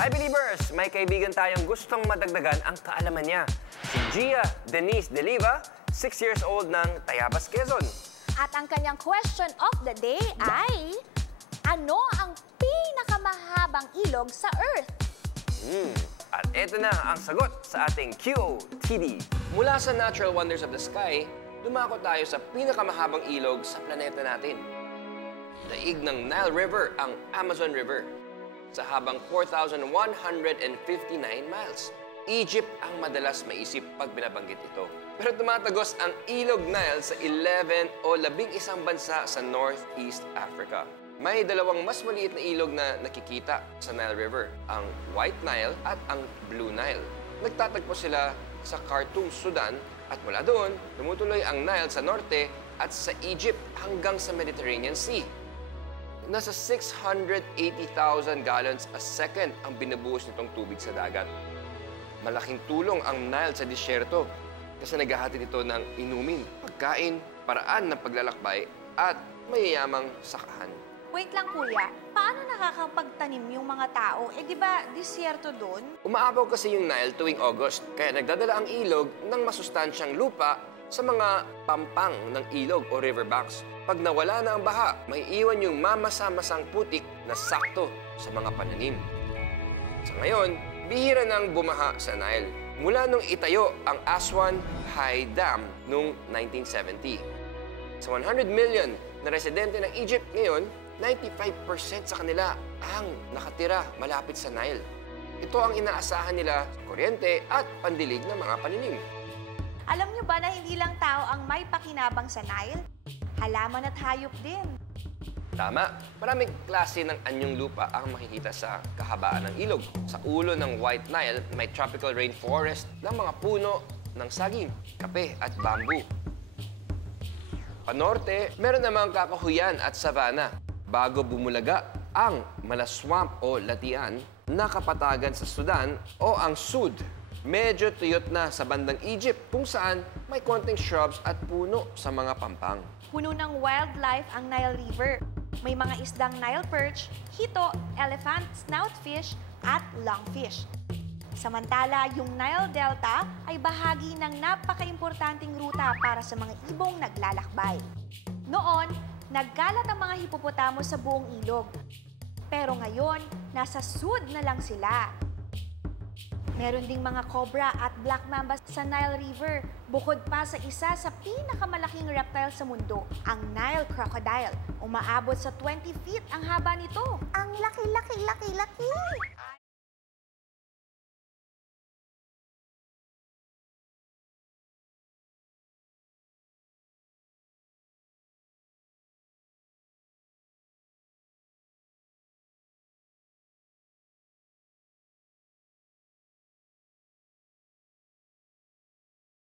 Hi Believers! May kaibigan tayong gustong madagdagan ang kaalaman niya. Si Gia Denise Deliva, 6 years old ng Tayabas, Quezon. At ang kanyang question of the day ay, ano ang pinakamahabang ilog sa Earth? At eto na ang sagot sa ating QOTD. Mula sa Natural Wonders of the Sky, dumako tayo sa pinakamahabang ilog sa planeta natin. Daig ng Nile River ang Amazon River sa habang 4,159 miles. Egypt ang madalas maisip pag binabanggit ito. Pero tumatagos ang ilog Nile sa 11 o 11 bansa sa Northeast Africa. May dalawang mas maliit na ilog na nakikita sa Nile River, ang White Nile at ang Blue Nile. Nagtatagpo sila sa Khartoum, Sudan, at mula doon, tumutuloy ang Nile sa norte at sa Egypt hanggang sa Mediterranean Sea. Nasa 680,000 gallons a second ang binubuhos nitong tubig sa dagat. Malaking tulong ang Nile sa disyerto kasi naghahatid ito ng inumin, pagkain, paraan ng paglalakbay at mayayamang sakahan. Wait lang kuya, paano nakakapagtanim yung mga tao? Eh di ba disyerto doon? Umaapaw kasi yung Nile tuwing August, kaya nagdadala ang ilog ng masustansyang lupa sa mga pampang ng ilog o riverbanks. Pag nawala na ang baha, may iwan yung mamasa-masang putik na sakto sa mga pananim. Sa ngayon, bihira nang bumaha sa Nile mula nung itayo ang Aswan High Dam noong 1970. Sa 100 million na residente ng Egypt ngayon, 95% sa kanila ang nakatira malapit sa Nile. Ito ang inaasahan nila sa kuryente at pandilig ng mga paninim. Alam nyo ba na hindi lang tao ang may pakinabang sa Nile? Halaman at hayop din. Tama, maraming klase ng anyong lupa ang makikita sa kahabaan ng ilog. Sa ulo ng White Nile, may tropical rainforest ng mga puno ng saging, kape at bamboo. Panorte, meron namang kakahuyan at savanna bago bumulaga ang malaswamp o latian na kapatagan sa Sudan o ang Sud. Medyo tuyot na sa bandang Egypt kung saan may konting shrubs at puno sa mga pampang. Puno ng wildlife ang Nile River. May mga isdang Nile perch, hito, elephant, snoutfish at lungfish. Samantala, yung Nile Delta ay bahagi ng napaka-importanting ruta para sa mga ibong naglalakbay. Noon, nagkalat ang mga hipopotamo sa buong ilog. Pero ngayon, nasa Sud na lang sila. Meron ding mga cobra at black mamba sa Nile River, bukod pa sa isa sa pinakamalaking reptile sa mundo, ang Nile crocodile. Umaabot sa 20 feet ang haba nito. Ang laki-laki-laki-laki!